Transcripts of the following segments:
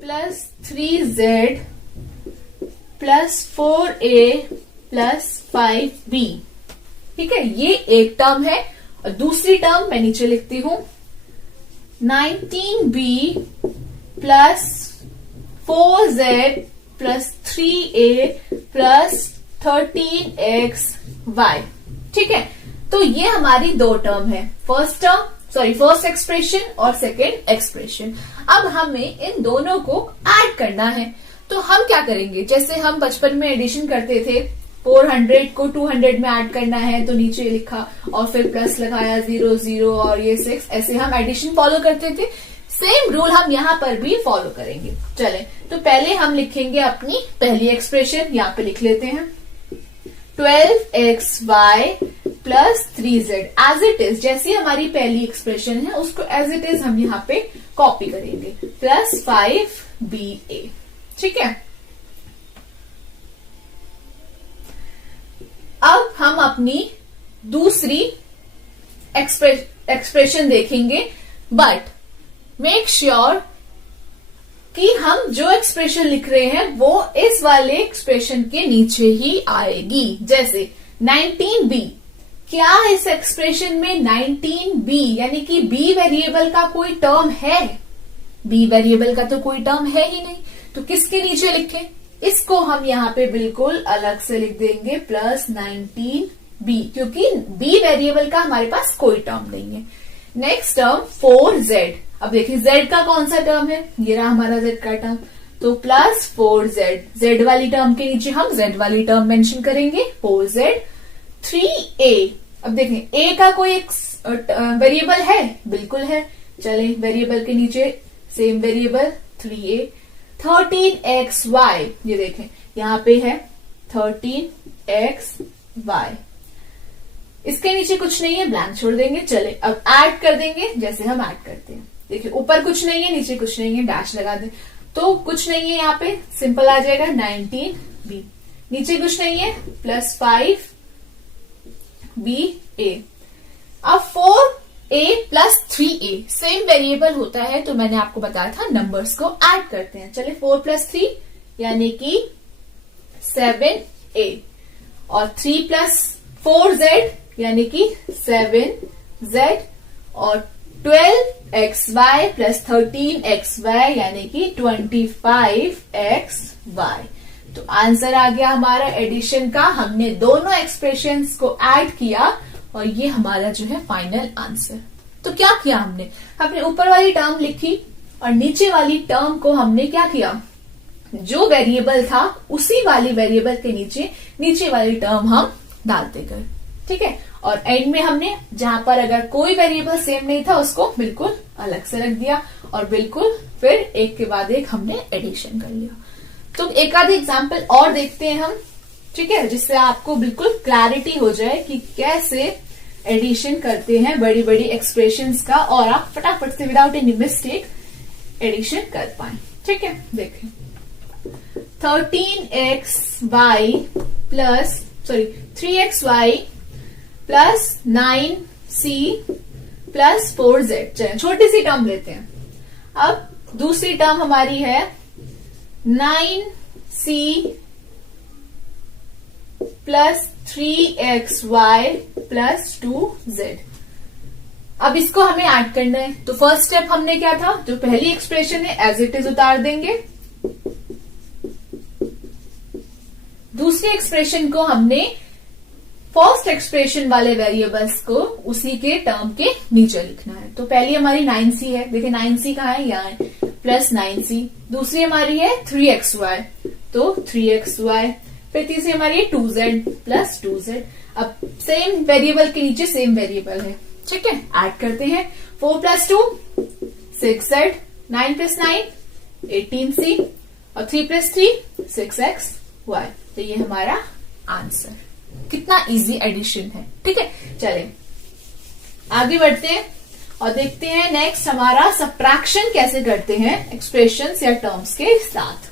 Plus 3z plus 4a plus 5b। ठीक है, ये एक टर्म है। और दूसरी टर्म मैं नीचे लिखती हूं, 19b plus 4z plus 3a plus 13xy। ठीक है, तो ये हमारी दो टर्म है, फर्स्ट एक्सप्रेशन और सेकेंड एक्सप्रेशन। अब हमें इन दोनों को ऐड करना है, तो हम क्या करेंगे, जैसे हम बचपन में एडिशन करते थे, 400 को 200 में ऐड करना है तो नीचे लिखा और फिर प्लस लगाया, 0 0 और ये 6, ऐसे हम एडिशन फॉलो करते थे। सेम रूल हम यहाँ पर भी फॉलो करेंगे। चले, तो पहले हम लिखेंगे अपनी पहली एक्सप्रेशन, यहाँ पे लिख लेते हैं 12xy plus 3z as it is, जैसी हमारी पहली एक्सप्रेशन है उसको एज इट इज हम यहाँ पे कॉपी करेंगे, प्लस 5ba। ठीक है, अब हम अपनी दूसरी एक्सप्रेशन देखेंगे, बट मेक श्योर कि हम जो एक्सप्रेशन लिख रहे हैं वो इस वाले एक्सप्रेशन के नीचे ही आएगी। जैसे 19b, क्या इस एक्सप्रेशन में 19b यानी कि b वेरिएबल का कोई टर्म है? b वेरिएबल का तो कोई टर्म है ही नहीं, तो किसके नीचे लिखें? इसको हम यहाँ पे बिल्कुल अलग से लिख देंगे, प्लस 19b, क्योंकि b वेरिएबल का हमारे पास कोई टर्म नहीं है। नेक्स्ट टर्म 4z, अब देखिए z का कौन सा टर्म है, ये रहा हमारा z का टर्म, तो प्लस 4z, z वाली टर्म के नीचे हम z वाली टर्म मेंशन करेंगे, 4z 3a। अब देखें a का कोई एक वेरिएबल है, बिल्कुल है, चले वेरिएबल के नीचे सेम वेरिएबल 3a। 13xy, ये देखें यहाँ पे है 13xy, इसके नीचे कुछ नहीं है, ब्लैंक छोड़ देंगे। चले अब ऐड कर देंगे, जैसे हम ऐड करते हैं, देखिए ऊपर कुछ नहीं है, नीचे कुछ नहीं है, डैश लगा दें तो कुछ नहीं है, यहाँ पे सिंपल आ जाएगा 19b, नीचे कुछ नहीं है, प्लस 5ba। अब 4a plus 3a same variable होता है, तो मैंने आपको बताया था नंबर्स को ऐड करते हैं। चले 4 प्लस 3 यानी कि 7a, और 3 प्लस 4z यानी कि 7z, और 12xy प्लस 13xy यानी कि 25xy। तो आंसर आ गया हमारा एडिशन का। हमने दोनों एक्सप्रेशंस को ऐड किया और ये हमारा जो है फाइनल आंसर। तो क्या किया हमने ऊपर वाली टर्म लिखी और नीचे वाली टर्म को हमने क्या किया, जो वेरिएबल था उसी वाली वेरिएबल के नीचे वाली टर्म हम डालते गए। ठीक है, और एंड में हमने जहां पर अगर कोई वेरिएबल सेम नहीं था उसको बिल्कुल अलग से रख दिया और बिल्कुल फिर एक के बाद एक हमने एडिशन कर लिया। तो एक आध एग्जाम्पल और देखते हैं हम, ठीक है, जिससे आपको बिल्कुल क्लैरिटी हो जाए कि कैसे एडिशन करते हैं बड़ी बड़ी एक्सप्रेशंस का, और आप फटाफट से विदाउट एनी मिस्टेक एडिशन कर पाए। ठीक है, देखें 3xy plus 9c plus 4z। चलिए छोटी सी टर्म लेते हैं। अब दूसरी टर्म हमारी है 9c plus 3xy plus 2z। अब इसको हमें ऐड करना है, तो फर्स्ट स्टेप हमने क्या था, जो पहली एक्सप्रेशन है एज इट इज उतार देंगे। दूसरी एक्सप्रेशन को हमने फर्स्ट एक्सप्रेशन वाले वेरिएबल्स को उसी के टर्म के नीचे लिखना है। तो पहली हमारी 9c है, देखिए 9c कहाँ है, यहाँ है, प्लस 9c। दूसरी हमारी है 3xy, तो 3xy। फिर तीसरी हमारी है 2z प्लस 2z। अब सेम वेरिएबल के नीचे सेम वेरिएबल है, ठीक है, ऐड करते हैं। 4 प्लस 2 6z, 9 प्लस 9 18c, और 3 प्लस 3 6xy। तो ये हमारा आंसर। कितना इजी एडिशन है। ठीक है, चलें आगे बढ़ते हैं और देखते हैं नेक्स्ट हमारा सब्ट्रैक्शन कैसे करते हैं एक्सप्रेशंस या टर्म्स के साथ।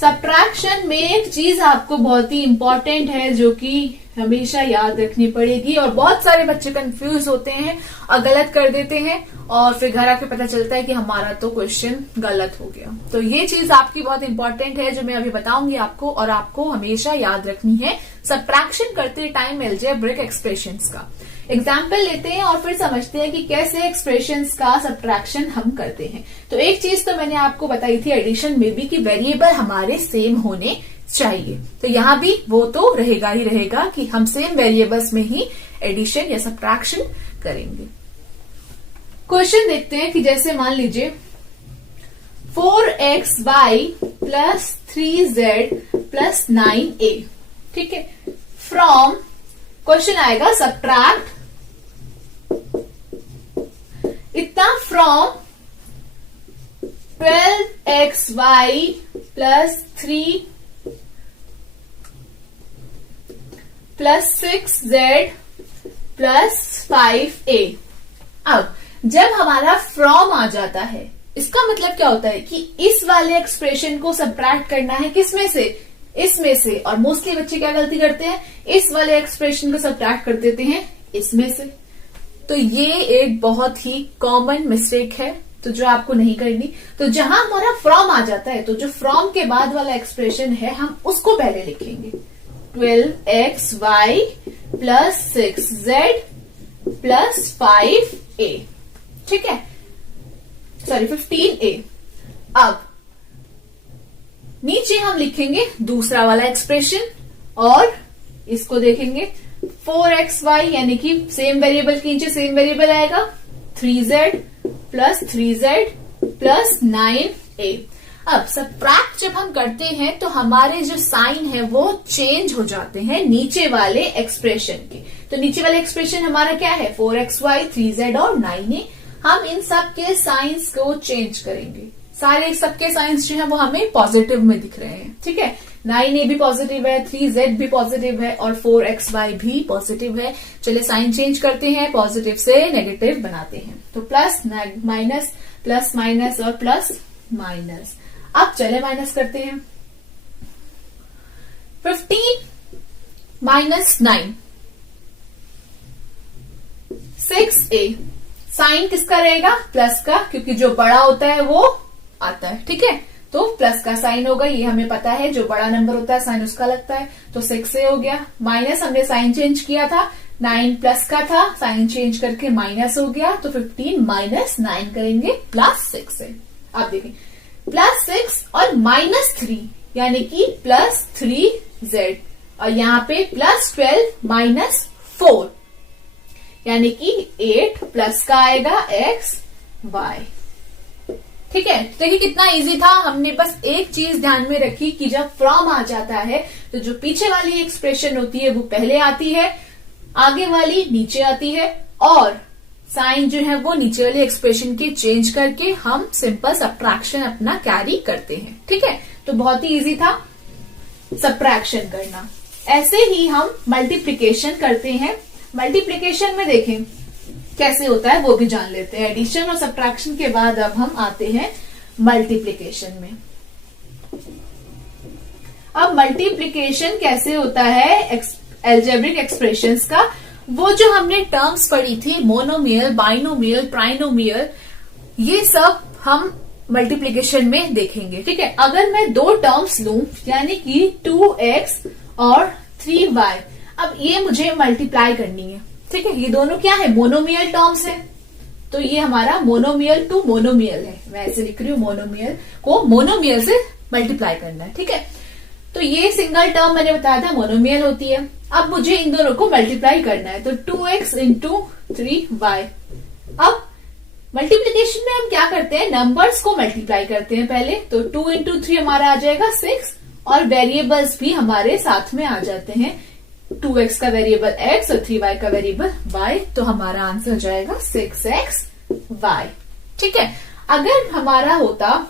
सब्ट्रैक्शन में एक चीज आपको बहुत ही इंपॉर्टेंट है जो कि हमेशा याद रखनी पड़ेगी। और बहुत सारे बच्चे कंफ्यूज होते हैं और गलत कर देते हैं और फिर घर आके पता चलता है कि हमारा तो क्वेश्चन गलत हो गया। तो ये चीज आपकी बहुत इंपॉर्टेंट है जो मैं अभी बताऊंगी आपको, और आपको हमेशा याद रखनी है सबट्रैक्शन करते टाइम अलजेब्रिक एक्सप्रेशंस का। एग्जाम्पल लेते हैं और फिर समझते हैं कि कैसे एक्सप्रेशंस का सबट्रैक्शन हम करते हैं। तो एक चीज तो मैंने आपको बताई थी एडिशन में भी कि वेरिएबल हमारे सेम होने चाहिए। तो यहां भी वो तो रहेगा ही रहेगा कि हम सेम वेरिएबल्स में ही एडिशन या सबट्रैक्शन करेंगे। क्वेश्चन देखते हैं कि जैसे मान लीजिए 4xy plus 3z plus 9a, ठीक है। फ्रॉम क्वेश्चन आएगा सबट्रैक्ट इतना from 12xy plus 3 plus 6z plus 5a। अब जब हमारा फ्रॉम आ जाता है इसका मतलब क्या होता है कि इस वाले एक्सप्रेशन को सबट्रैक्ट करना है किसमें से, इसमें से। और मोस्टली बच्चे क्या गलती करते हैं, इस वाले एक्सप्रेशन को सबट्रैक्ट कर देते हैं इसमें से। तो ये एक बहुत ही कॉमन मिस्टेक है, तो जो आपको नहीं करनी। तो जहां हमारा फ्रॉम आ जाता है तो जो फ्रॉम के बाद वाला एक्सप्रेशन है हम उसको पहले लिखेंगे। 12xy plus 6z plus 5a, ठीक है, सॉरी 15a। अब नीचे हम लिखेंगे दूसरा वाला एक्सप्रेशन और इसको देखेंगे 4xy यानी कि सेम वेरिएबल के नीचे सेम वेरिएबल आएगा 3z प्लस 9a। अब सबट्रैक्ट जब हम करते हैं तो हमारे जो साइन है वो चेंज हो जाते हैं नीचे वाले एक्सप्रेशन के। तो नीचे वाले एक्सप्रेशन हमारा क्या है, 4xy 3z और 9a। हम इन सब के साइंस को चेंज करेंगे। सारे सबके साइंस जो है वो हमें पॉजिटिव में दिख रहे हैं, ठीक है। 9a भी पॉजिटिव है, 3z भी पॉजिटिव है और 4xy भी पॉजिटिव है। चलिए साइन चेंज करते हैं, पॉजिटिव से नेगेटिव बनाते हैं। तो प्लस माइनस प्लस माइनस और प्लस माइनस। अब चले माइनस करते हैं। 15 माइनस 9 6a। साइन किसका रहेगा, प्लस का, क्योंकि जो बड़ा होता है वो आता है, ठीक है। तो प्लस का साइन होगा, ये हमें पता है। जो बड़ा नंबर होता है साइन उसका लगता है। तो 6a हो गया। माइनस हमने साइन चेंज किया था, 9 प्लस का था, साइन चेंज करके माइनस हो गया। तो 15 माइनस 9 करेंगे प्लस 6a। अब देखें प्लस 6 और माइनस 3 यानी कि प्लस 3z और यहाँ पे प्लस 12 माइनस 4 यानी कि 8 प्लस का आएगा x y, ठीक है। देखिए कितना इजी था। हमने बस एक चीज ध्यान में रखी कि जब फ्रॉम आ जाता है तो जो पीछे वाली एक्सप्रेशन होती है वो पहले आती है, आगे वाली नीचे आती है, और साइन जो है वो नीचे वाले एक्सप्रेशन के चेंज करके हम सिंपल सबट्रैक्शन अपना कैरी करते हैं, ठीक है। तो बहुत ही इजी था सबट्रैक्शन करना। ऐसे ही हम मल्टीप्लिकेशन करते हैं। मल्टीप्लिकेशन में देखें कैसे होता है वो भी जान लेते हैं। एडिशन और सबट्रैक्शन के बाद अब हम आते हैं मल्टीप्लिकेशन में। अब मल्टीप्लिकेशन कैसे होता है अलजेब्रिक एक्सप्रेशंस का, वो जो हमने टर्म्स पढ़ी थी मोनोमियल, बाइनोमियल, ट्राइनोमियल, ये सब हम मल्टीप्लिकेशन में देखेंगे, ठीक है। अगर मैं दो टर्म्स लूं यानी कि 2x और 3y, अब ये मुझे मल्टीप्लाई करनी है, ठीक है। ये दोनों क्या है, मोनोमियल टर्म्स है। तो ये हमारा मोनोमियल टू मोनोमियल है। मैं ऐसे लिख रही हूं, मोनोमियल को मोनोमियल से मल्टीप्लाई करना है, ठीक है। तो ये सिंगल टर्म मैंने बताया था मोनोमियल होती है। अब मुझे इन दोनों को मल्टीप्लाई करना है, तो 2x इंटू 3y। अब मल्टीप्लीकेशन में हम क्या करते हैं, नंबर्स को मल्टीप्लाई करते हैं पहले। तो 2 इंटू 3 हमारा आ जाएगा 6 और वेरिएबल्स भी हमारे साथ में आ जाते हैं। 2x का वेरिएबल x और 3y का वेरिएबल y। तो हमारा आंसर हो जाएगा 6xy, ठीक है। अगर हमारा होता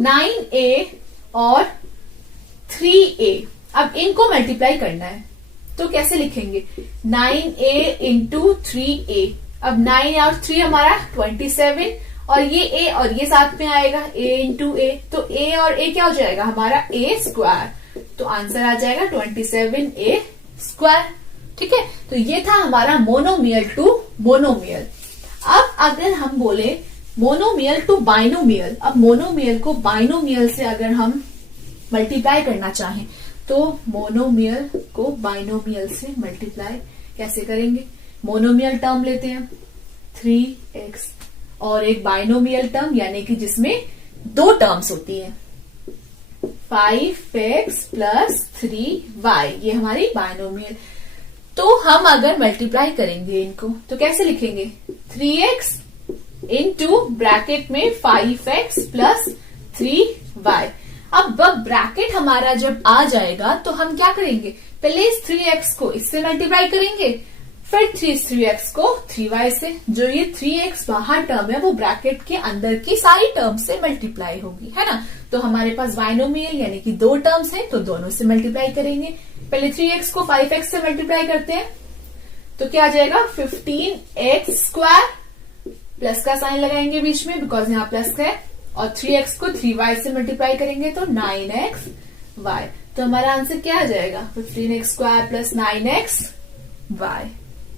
9a और 3a, अब इनको मल्टीप्लाई करना है तो कैसे लिखेंगे, 9a इंटू 3a। अब 9 और 3 हमारा 27 और ये a और ये साथ में आएगा a इंटू a। तो a और a क्या हो जाएगा हमारा a स्क्वायर। तो आंसर आ जाएगा 27a स्क्वायर। ठीक है, तो ये था हमारा मोनोमियल टू मोनोमियल। अब अगर हम बोले मोनोमियल टू बाइनोमियल, अब मोनोमियल को बाइनोमियल से अगर हम मल्टीप्लाई करना चाहें तो मोनोमियल को बाइनोमियल से मल्टीप्लाई कैसे करेंगे? मोनोमियल टर्म लेते हैं 3x और एक बाइनोमियल टर्म यानी कि जिसमें दो टर्म्स होती है 5x प्लस 3y, ये हमारी बाइनोमियल। तो हम अगर मल्टीप्लाई करेंगे इनको तो कैसे लिखेंगे? 3x इंटू ब्रैकेट में 5x प्लस 3y। अब ब्रैकेट हमारा जब आ जाएगा तो हम क्या करेंगे? पहले इस 3x को इससे मल्टीप्लाई करेंगे, फिर 3x को 3y से। जो ये 3x बाहर टर्म है वो ब्रैकेट के अंदर की सारी टर्म से मल्टीप्लाई होगी, है ना। तो हमारे पास बाइनोमियल यानी कि दो टर्म्स हैं तो दोनों से मल्टीप्लाई करेंगे। पहले 3x को 5x से मल्टीप्लाई करते हैं तो क्या आ जाएगा? 15x स्क्वायर, प्लस का साइन लगाएंगे बीच में बिकॉज यहाँ प्लस है, और 3x को 3y से मल्टीप्लाई करेंगे तो 9xy। तो हमारा आंसर क्या आ जाएगा? 15x square plus 9xy।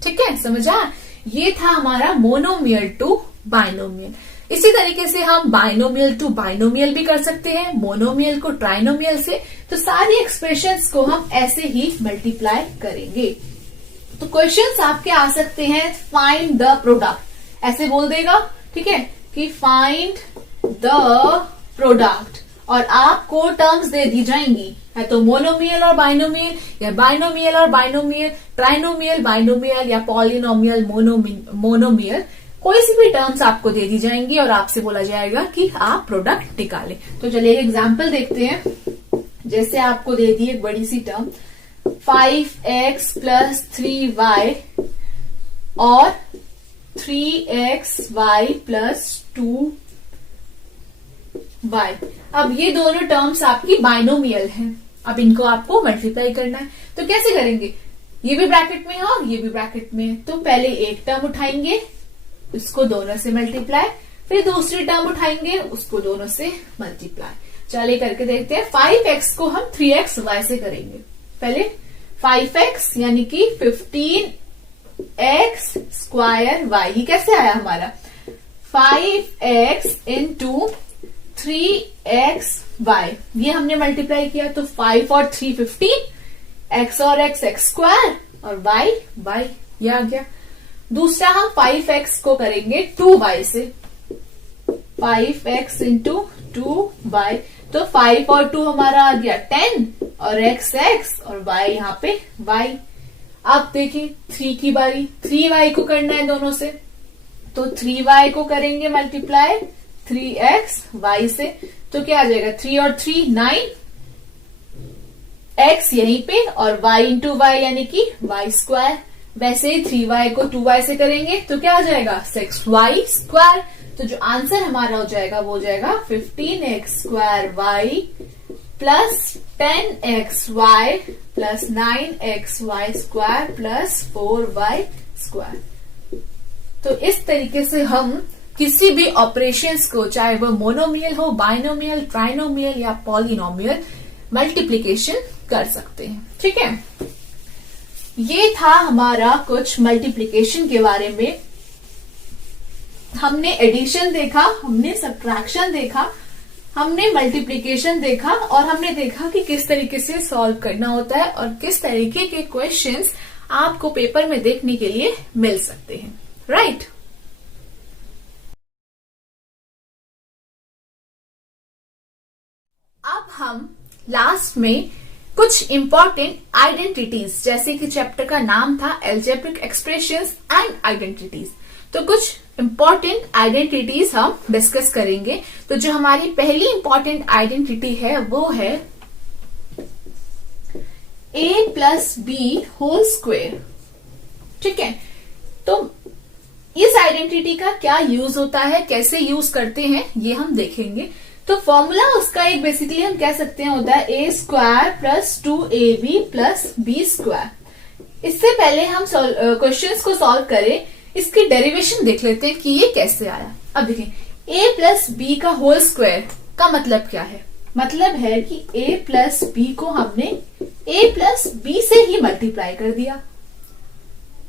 ठीक है, समझा? ये था हमारा मोनोमियल टू बाइनोमियल। इसी तरीके से हम बाइनोमियल टू बाइनोमियल भी कर सकते हैं, मोनोमियल को ट्राइनोमियल से। तो सारी एक्सप्रेशंस को हम ऐसे ही मल्टीप्लाई करेंगे। तो क्वेश्चंस आपके आ सकते हैं फाइंड द प्रोडक्ट, ऐसे बोल देगा, ठीक है, कि फाइंड द प्रोडक्ट, और आपको टर्म्स दे दी जाएंगी, है तो मोनोमियल और बाइनोमियल, या बाइनोमियल और बाइनोमियल, ट्राइनोमियल बाइनोमियल, या पॉलिनोमियल मोनोमियल, कोई सी भी टर्म्स आपको दे दी जाएंगी और आपसे बोला जाएगा कि आप प्रोडक्ट निकालें। तो चलिए एक एग्जांपल देखते हैं। जैसे आपको दे दी एक बड़ी सी टर्म 5x प्लस 3y और 3xy प्लस 2y। अब ये दोनों टर्म्स आपकी बाइनोमियल हैं। अब इनको आपको मल्टीप्लाई करना है तो कैसे करेंगे? ये भी ब्रैकेट में है और ये भी ब्रैकेट में है, तो पहले एक टर्म उठाएंगे, उसको दोनों से मल्टीप्लाई, फिर दूसरी टर्म उठाएंगे, उसको दोनों से मल्टीप्लाई। चलिए करके देखते हैं। 5x को हम 3xy से करेंगे। पहले 5x यानी कि 15x स्क्वायर y, ये कैसे आया हमारा? 5x इंटू 3xy, ये हमने मल्टीप्लाई किया तो 5 और 3 15, x और x स्क्वायर और y ये आ गया। दूसरा हम 5x को करेंगे 2y से, 5x इंटू 2y, तो 5 और 2 हमारा आ गया 10 और x और y यहाँ पे y। अब देखिए 3 की बारी, 3y को करना है दोनों से, तो 3y को करेंगे मल्टीप्लाई 3xy से, तो क्या आ जाएगा? 3 और 3 9, x यहीं पे और y इंटू y यानी कि y स्क्वायर। वैसे ही 3y को 2y से करेंगे तो क्या आ जाएगा? 6y square. तो जो आंसर हमारा हो जाएगा वो हो जाएगा 15x square y plus 10xy plus 9xy square plus 4y square. तो इस तरीके से हम किसी भी ऑपरेशंस को, चाहे वो मोनोमियल हो, बाइनोमियल, ट्राइनोमियल या पॉलिनोमियल, मल्टीप्लिकेशन कर सकते हैं। ठीक है, ये था हमारा कुछ मल्टीप्लिकेशन के बारे में। हमने एडिशन देखा, हमने सब्ट्रैक्शन देखा, हमने मल्टीप्लिकेशन देखा, और हमने देखा कि किस तरीके से सॉल्व करना होता है और किस तरीके के क्वेश्चंस आपको पेपर में देखने के लिए मिल सकते हैं। राइट? अब हम लास्ट में कुछ इंपॉर्टेंट आइडेंटिटीज, जैसे कि चैप्टर का नाम था एल्जेब्रिक एक्सप्रेशंस एंड आइडेंटिटीज, तो कुछ इंपॉर्टेंट आइडेंटिटीज हम डिस्कस करेंगे। तो जो हमारी पहली इंपॉर्टेंट आइडेंटिटी है वो है a plus B whole square. ठीक है, तो इस आइडेंटिटी का क्या यूज होता है, कैसे यूज करते हैं, ये हम देखेंगे। तो फॉर्मूला उसका एक बेसिकली हम कह सकते हैं होता है a square plus 2ab plus B square. इससे पहले हम क्वेश्चंस को सॉल्व करें, इसकी डेरिवेशन देख लेते हैं कि ये कैसे आया। अब देखिए a प्लस बी का होल स्क्वायर का मतलब क्या है? मतलब है कि a प्लस बी को हमने a प्लस प्लस बी से ही मल्टीप्लाई कर दिया।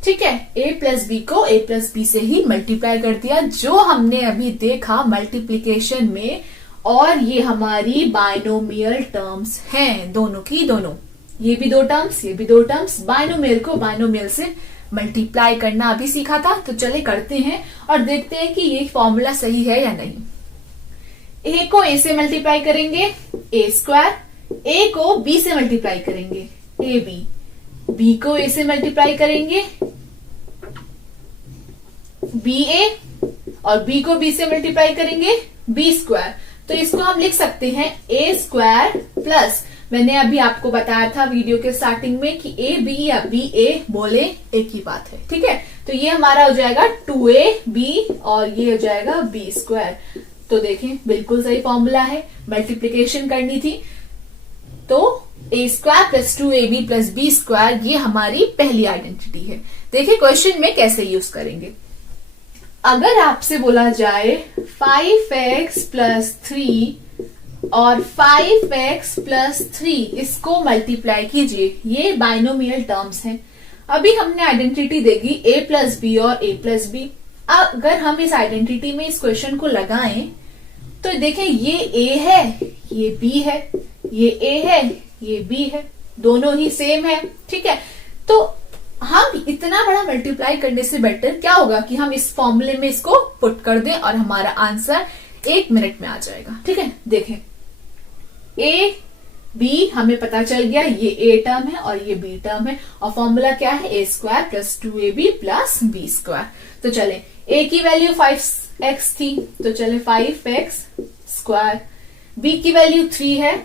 ठीक है, a प्लस बी को a प्लस बी से ही मल्टीप्लाई कर दिया, जो हमने अभी देखा मल्टीप्लीकेशन में। और ये हमारी बाइनोमियल टर्म्स हैं, दोनों की दोनों, ये भी दो टर्म्स, ये भी दो टर्म्स। बाइनोमियल को बाइनोमियल से मल्टीप्लाई करना अभी सीखा था, तो चले करते हैं और देखते हैं कि ये फॉर्मूला सही है या नहीं। a को a से मल्टीप्लाई करेंगे a स्क्वायर, a को b से मल्टीप्लाई करेंगे ab, b को a से मल्टीप्लाई करेंगे ba, और b को b से मल्टीप्लाई करेंगे b स्क्वायर। तो इसको हम लिख सकते हैं a स्क्वायर प्लस, मैंने अभी आपको बताया था वीडियो के स्टार्टिंग में कि ए बी या बी ए बोले एक ही बात है। ठीक है, तो ये हमारा हो जाएगा 2ab और ये हो जाएगा b स्क्वायर। तो देखें बिल्कुल सही फॉर्मूला है, मल्टीप्लीकेशन करनी थी तो a square plus 2ab plus b square, ये हमारी पहली आइडेंटिटी है। देखिए क्वेश्चन में कैसे यूज करेंगे। अगर आपसे बोला जाए 5x प्लस 3 और 5x प्लस 3, इसको मल्टीप्लाई कीजिए, ये बाइनोमियल टर्म्स हैं। अभी हमने आइडेंटिटी देगी a प्लस बी और a प्लस बी। अगर हम इस आइडेंटिटी में इस क्वेश्चन को लगाएं तो देखें ये a है, ये b है, ये a है, ये b है, दोनों ही सेम है। ठीक है, तो हम इतना बड़ा मल्टीप्लाई करने से बेटर क्या होगा कि हम इस फॉर्मूले में इसको पुट कर दें और हमारा आंसर 1 मिनट में आ जाएगा। ठीक है, देखें a b हमें पता चल गया, ये a टर्म है और ये b टर्म है, और फॉर्मूला क्या है a square plus 2ab plus b square. तो चले a की वैल्यू 5x थी, तो चले 5x स्क्वायर, b की वैल्यू 3 है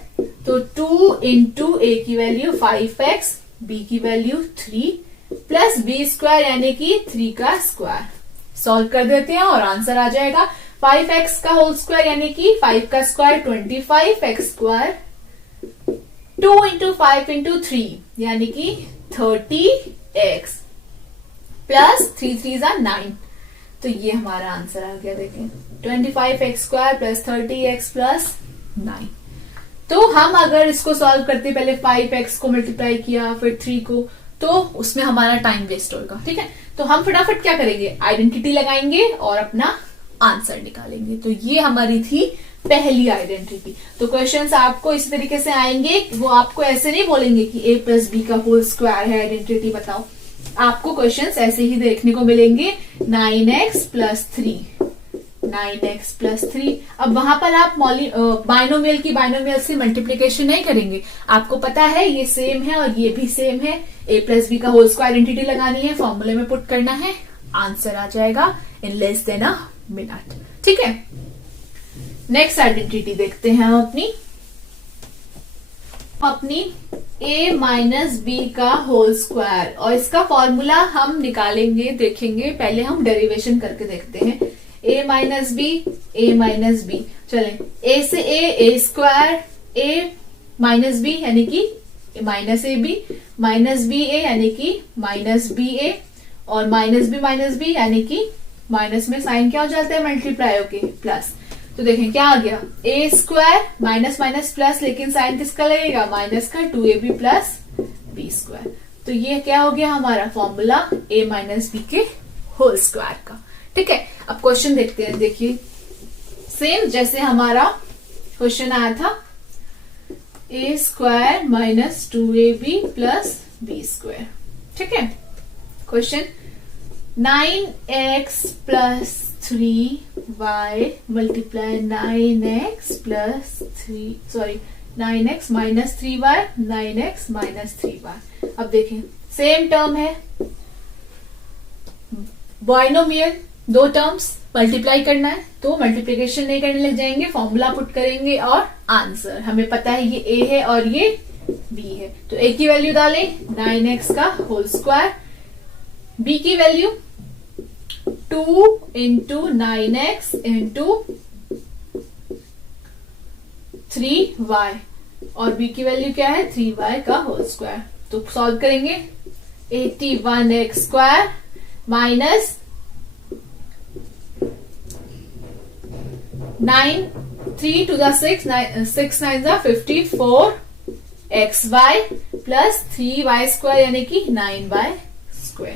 तो 2 इंटू a की वैल्यू 5x, b की वैल्यू 3 प्लस b स्क्वायर यानी कि 3 का स्क्वायर। सॉल्व कर देते हैं और आंसर आ जाएगा 5x का होल स्क्वायर यानी कि 5 का square 25x square, 2 into 5 into 3 यानी कि 30x प्लस 3 3 9। तो ये हमारा आंसर आ गया। देखें 25x square plus 30x plus 9। तो हम अगर इसको सॉल्व करते पहले 5x को मल्टीप्लाई किया फिर 3 को, तो उसमें हमारा टाइम वेस्ट होगा। ठीक है, तो हम फटाफट क्या करेंगे, आइडेंटिटी लगाएंगे और अपना आंसर निकालेंगे। तो ये हमारी थी पहली आइडेंटिटी। तो क्वेश्चंस आपको इस तरीके से आएंगे, वो आपको ऐसे नहीं बोलेंगे कि a प्लस बी का होल स्क्वायर है, आइडेंटिटी बताओ। आपको क्वेश्चंस ऐसे ही देखने को मिलेंगे, 9x प्लस 3, 9x प्लस 3। अब वहां पर आप बाइनोमियल की बाइनोमियल से मल्टीप्लीकेशन नहीं करेंगे, आपको पता है ये सेम है और ये भी सेम है। a प्लस बी का होल स्क्वायर आइडेंटिटी लगानी है, फॉर्मूले में पुट करना है, आंसर आ जाएगा in less than a minute. ठीक है, नेक्स्ट आइडेंटिटी देखते हैं हम अपनी a माइनस बी का होल स्क्वायर, और इसका फॉर्मूला हम निकालेंगे, देखेंगे। पहले हम डेरिवेशन करके देखते हैं। a माइनस बी, चलें a से a square, a minus B यानी कि minus A B, minus B A यानी कि माइनस बी ए, और माइनस बी यानी कि माइनस में साइन क्या हो जाता है, मल्टीप्लाई होके प्लस। तो देखें क्या आ गया, a square minus minus plus, लेकिन साइन किसका लगेगा, माइनस का, 2ab प्लस बी स्क्वायर। तो ये क्या हो गया हमारा फॉर्मूला a माइनस बी के होल स्क्वायर का। ठीक है, अब क्वेश्चन देखते हैं। देखिए सेम जैसे हमारा क्वेश्चन आया था, a square minus 2ab plus B square. ठीक है, question 9x plus 3y multiply 9x plus 9x minus 3y, 9x minus 3y। अब देखें सेम टर्म है, बाइनोमियल, दो टर्म्स मल्टीप्लाई करना है, तो मल्टीप्लिकेशन नहीं करने लग जाएंगे, फॉर्मूला पुट करेंगे और आंसर हमें पता है ये a है और ये b है। तो a की वैल्यू डालें 9x का होल स्क्वायर, b की value 2 into 9x into 3y, और b की वैल्यू क्या है, 3y का होल स्क्वायर। तो सॉल्व करेंगे, 81x square minus 9, 3 to the 6, 6 9 the 54 xy plus 3y² यानी कि 9y²।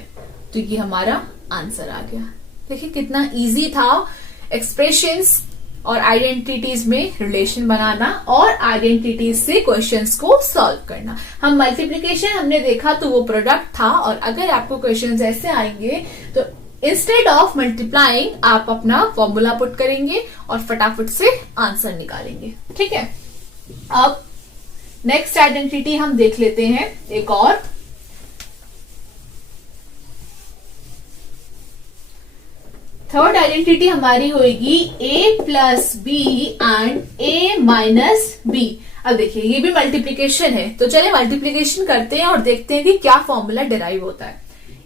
तो ये हमारा आंसर आ गया। देखिए कितना इजी था एक्सप्रेशंस और आइडेंटिटीज में रिलेशन बनाना और आइडेंटिटीज से क्वेश्चंस को सॉल्व करना। हम मल्टीप्लिकेशन हमने देखा तो वो प्रोडक्ट था, और अगर आपको क्वेश्चंस ऐसे आएंगे तो इंस्टेड ऑफ मल्टीप्लाइंग आप अपना फॉर्मूला पुट करेंगे और फटाफट से आंसर निकालेंगे। ठीक है, अब नेक्स्ट आइडेंटिटी हम देख लेते हैं एक और। थर्ड आइडेंटिटी हमारी होगी a plus B and a minus B. अब देखिए ये भी मल्टीप्लीकेशन है, तो चलिए मल्टीप्लीकेशन करते हैं और देखते हैं कि क्या फॉर्मूला डिराइव होता है।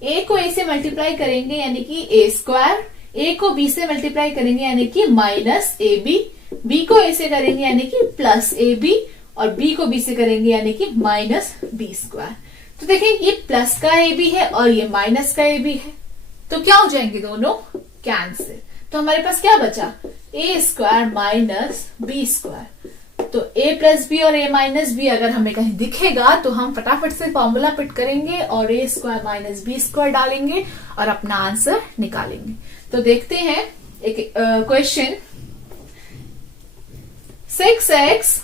a को a से मल्टीप्लाई करेंगे यानी कि a², a को b से मल्टीप्लाई करेंगे यानी कि माइनस ab, b को a से करेंगे यानी कि प्लस ab, और b को b से करेंगे यानी कि माइनस b²। तो देखिए ये प्लस का ab है और ये माइनस का ab है, तो क्या हो जाएंगे दोनों कैंसिल। तो हमारे पास क्या बचा, a² माइनस b²। तो a प्लस बी और a माइनस बी अगर हमें कहीं दिखेगा तो हम फटाफट से फॉर्मूला पुट करेंगे और a² माइनस b² डालेंगे और अपना आंसर निकालेंगे। तो देखते हैं एक question, 6x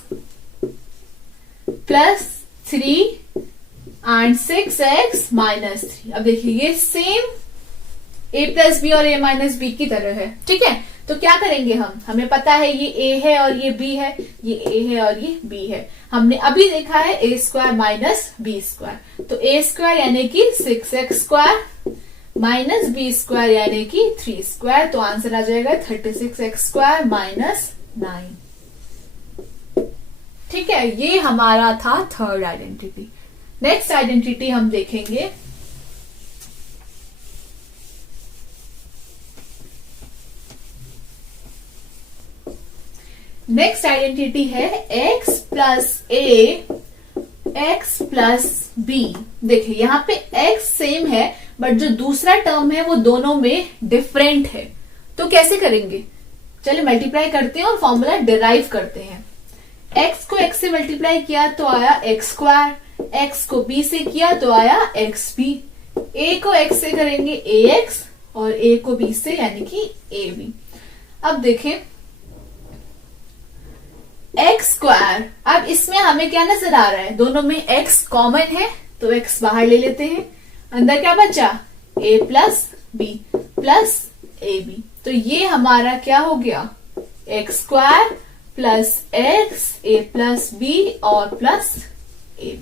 plus 3 and 6x minus 3। अब देखिए ये सेम a प्लस बी और a माइनस बी की तरह है। ठीक है, तो क्या करेंगे हमें पता है ये a है और ये b है, ये a है और ये b है। हमने अभी देखा है a² माइनस b²। तो a² यानी कि 6x² माइनस b² यानी कि 3²। तो आंसर आ जाएगा 36x² माइनस 9। ठीक है, ये हमारा था थर्ड आइडेंटिटी। नेक्स्ट आइडेंटिटी हम देखेंगे, नेक्स्ट आइडेंटिटी है x plus a x plus b। देखिए यहाँ पे x सेम है बट जो दूसरा टर्म है वो दोनों में डिफरेंट है। तो कैसे करेंगे, चलिए मल्टीप्लाई करते हैं और फॉर्मूला डिराइव करते हैं। x को x से मल्टीप्लाई किया तो आया x², x को b से किया तो आया xb, a को x से करेंगे ax और a को b से यानी कि ab। अब देखें x², अब इसमें हमें क्या नजर आ रहा है, दोनों में x कॉमन है तो x बाहर ले लेते हैं। अंदर क्या बचा, a plus b plus ab। तो ये हमारा क्या हो गया, x² plus x a plus b और प्लस ab।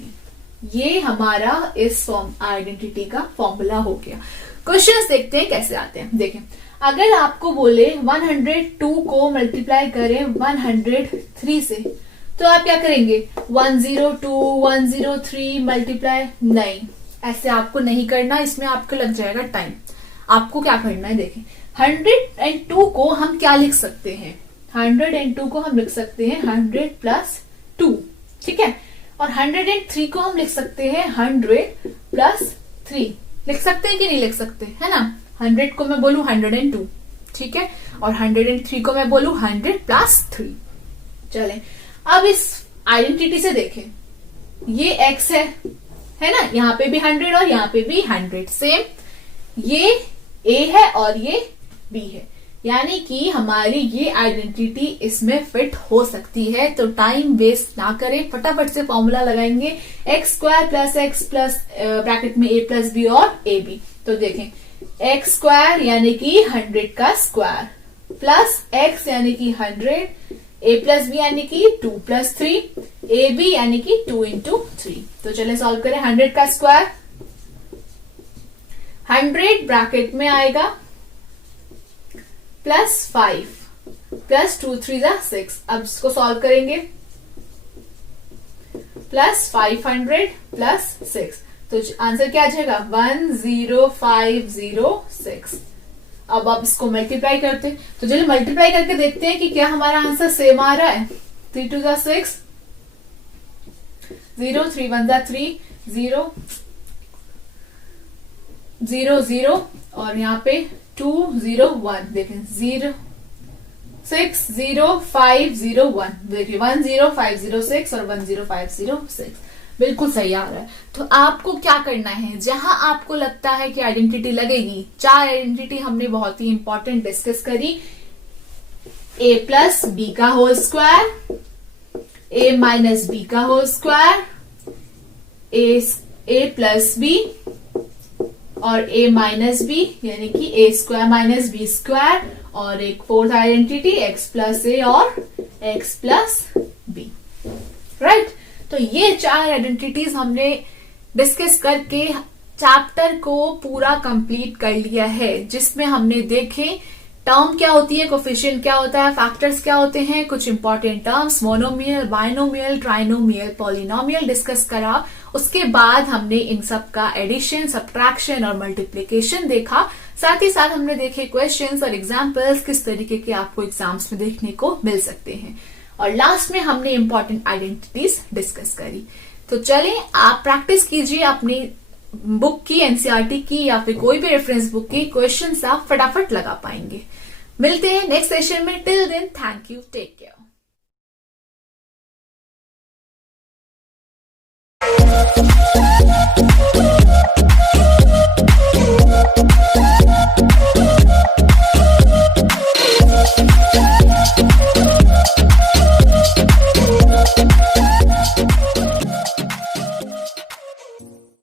ये हमारा इस आइडेंटिटी का फॉर्मूला हो गया। क्वेश्चंस देखते हैं कैसे आते हैं। देखें, अगर आपको बोले 102 को मल्टीप्लाई करें 103 से, तो आप क्या करेंगे, 102 103 मल्टीप्लाई, नहीं ऐसे आपको नहीं करना, इसमें आपको लग जाएगा टाइम। आपको क्या करना है, देखें 102 को हम क्या लिख सकते हैं, 102 को हम लिख सकते हैं 100 प्लस 2। ठीक है, और 103 को हम लिख सकते हैं 100 प्लस 3। लिख सकते हैं कि नहीं लिख सकते, है ना। 100 को मैं बोलूं 102, ठीक है, और 103 को मैं बोलूं 100 प्लस 3। चलें, अब इस आइडेंटिटी से देखें, ये x है ना, यहाँ पे भी 100 और यहाँ पे भी 100 सेम, ये a है और ये b है, यानी कि हमारी ये आइडेंटिटी इसमें फिट हो सकती है। तो टाइम वेस्ट ना करें, फटाफट से फॉर्मूला लगाएंगे, x² plus x plus bracket में a प्लस b और ab। तो देखें x² यानी कि 100 का स्क्वायर प्लस x यानी कि 100, a प्लस b यानी कि 2 प्लस 3, ab यानी कि 2 इंटू 3। तो चले सॉल्व करें, 100 का स्क्वायर 100 ब्रैकेट में आएगा प्लस 5 प्लस 2 3 6। अब इसको सॉल्व करेंगे, प्लस 500 प्लस 6, तो आंसर क्या आ जाएगा 10506। अब आप इसको मल्टीप्लाई करते, तो चलिए मल्टीप्लाई करके देखते हैं कि क्या हमारा आंसर सेम आ रहा है। 3 2 6, 0 3 1 3, 0 0 0 और यहाँ पे 2 0 1। देखें 0 6 0 5 0 1, देखिए 10506 और 10506। बिल्कुल सही आ रहा है। तो आपको क्या करना है, जहां आपको लगता है कि आइडेंटिटी लगेगी, 4 आइडेंटिटी हमने बहुत ही इंपॉर्टेंट डिस्कस करी। a प्लस बी का whole square, a minus B का whole square, a plus B और a माइनस बी, यानी कि a square minus B square, और एक fourth identity x plus A और x प्लस बी। राइट, तो ये 4 आइडेंटिटीज हमने डिस्कस करके चैप्टर को पूरा कंप्लीट कर लिया है, जिसमें हमने देखे टर्म क्या होती है, कोफिशिएंट क्या होता है, फैक्टर्स क्या होते हैं, कुछ important terms, monomial, binomial, trinomial, polynomial discuss करा। उसके बाद हमने इन सब का एडिशन, सब्ट्रैक्शन और मल्टीप्लीकेशन देखा। साथ ही साथ हमने देखे क्वेश्चंस और एग्जाम्पल्स किस तरीके के आपको एग्जाम्स में देखने को मिल सकते हैं, और लास्ट में हमने इंपॉर्टेंट आइडेंटिटीज डिस्कस करी। तो चलें, आप प्रैक्टिस कीजिए अपनी बुक की, एनसीईआरटी की या फिर कोई भी रेफरेंस बुक की क्वेश्चंस आप फटाफट लगा पाएंगे। मिलते हैं नेक्स्ट सेशन में। Till then, thank you, take care.